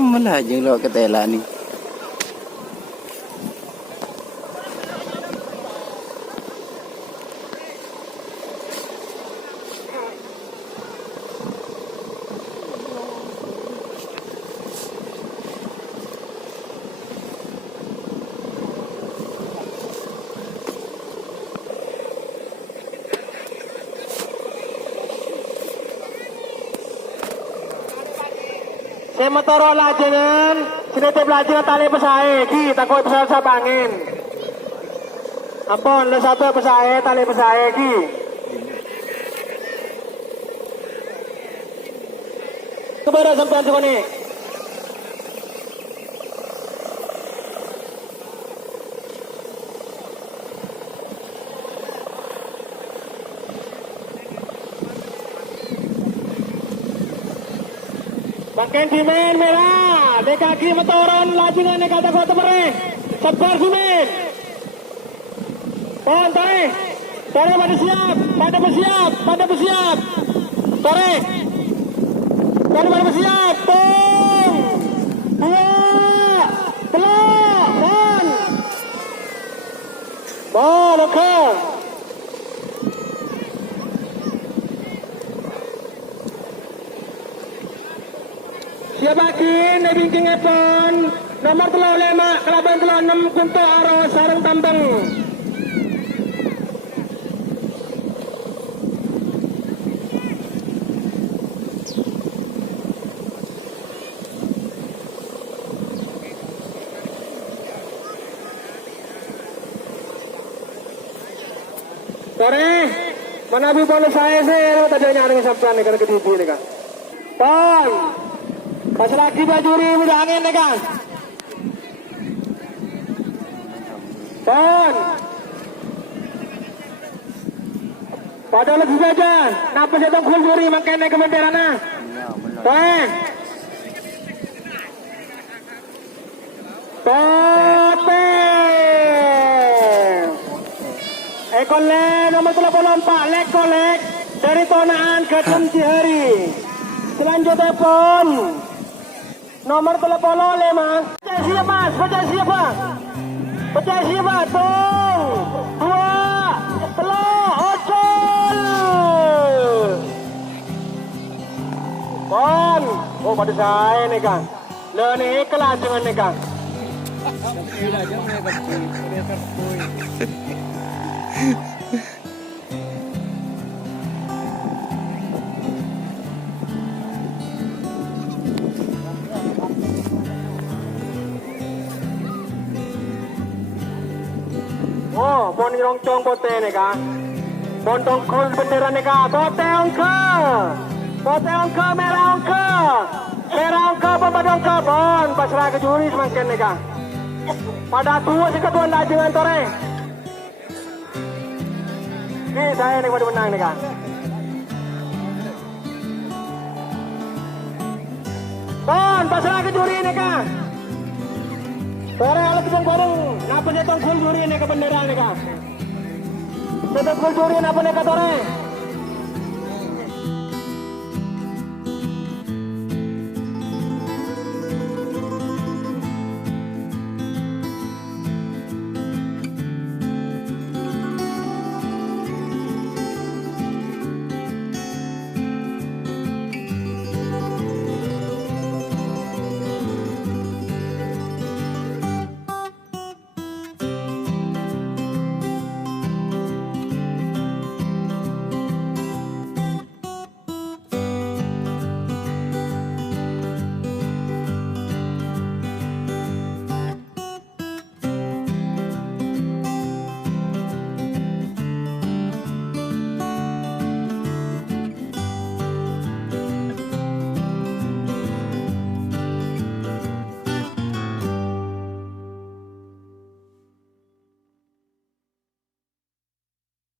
malah je lo ketela ni. Saya Motorola jangan, sini teh belajar tali pesahe, ki takut pesawat sa angin. Ampun, le satu pesahe tali pesahe ki. Kepada sampean sekone. Makin simen merah, di kaki motoran lajungan di kata kota mereh, sabar simen. Pon tarik, tarik pada siap, pada bersiap, pada bersiap, tarik, tarik pada bersiap, pon, dua, telur, pon, okey. Siapakin na bingking epon nomor 35 kelaban 6 kunto aro sarang tambang. Sore, mana bi bonus saya sih, tadi nyari sampean nih karena kedidi nih kan. Pon. Pas lagi bajuri udah angin nih kan. Pon. Pada lagi saja. Napa saya tunggu juri makanya kementeriannya. Pon. Pote. Ekole nomor 34 lek kolek dari Tonaan ke Cihari. Selanjutnya pon nomor 35. Pecah siapa? Pecah siapa? Pecah siapa? Tung, dua, telur, ocol. Pon, oh pada saya nih kan. Le nih kelas dengan nih kan. Oh, pon irongcong pote nih kan. Pon tongkol bendera nih kan. Pote ongke. Pote ongke, merah ongke. Merah ongke, pembada ongke. Pon, pasrah ke juri semakin nih kan. Pada tua si ketuan lajengan tore. Nih saya nih pada menang nih kan. Pon, pasrah ke juri nih kan. Tore alat kita goreng, napa dia tongkol juri nih ke bendera nih kan. Kita tongkol juri napa nih ke tore.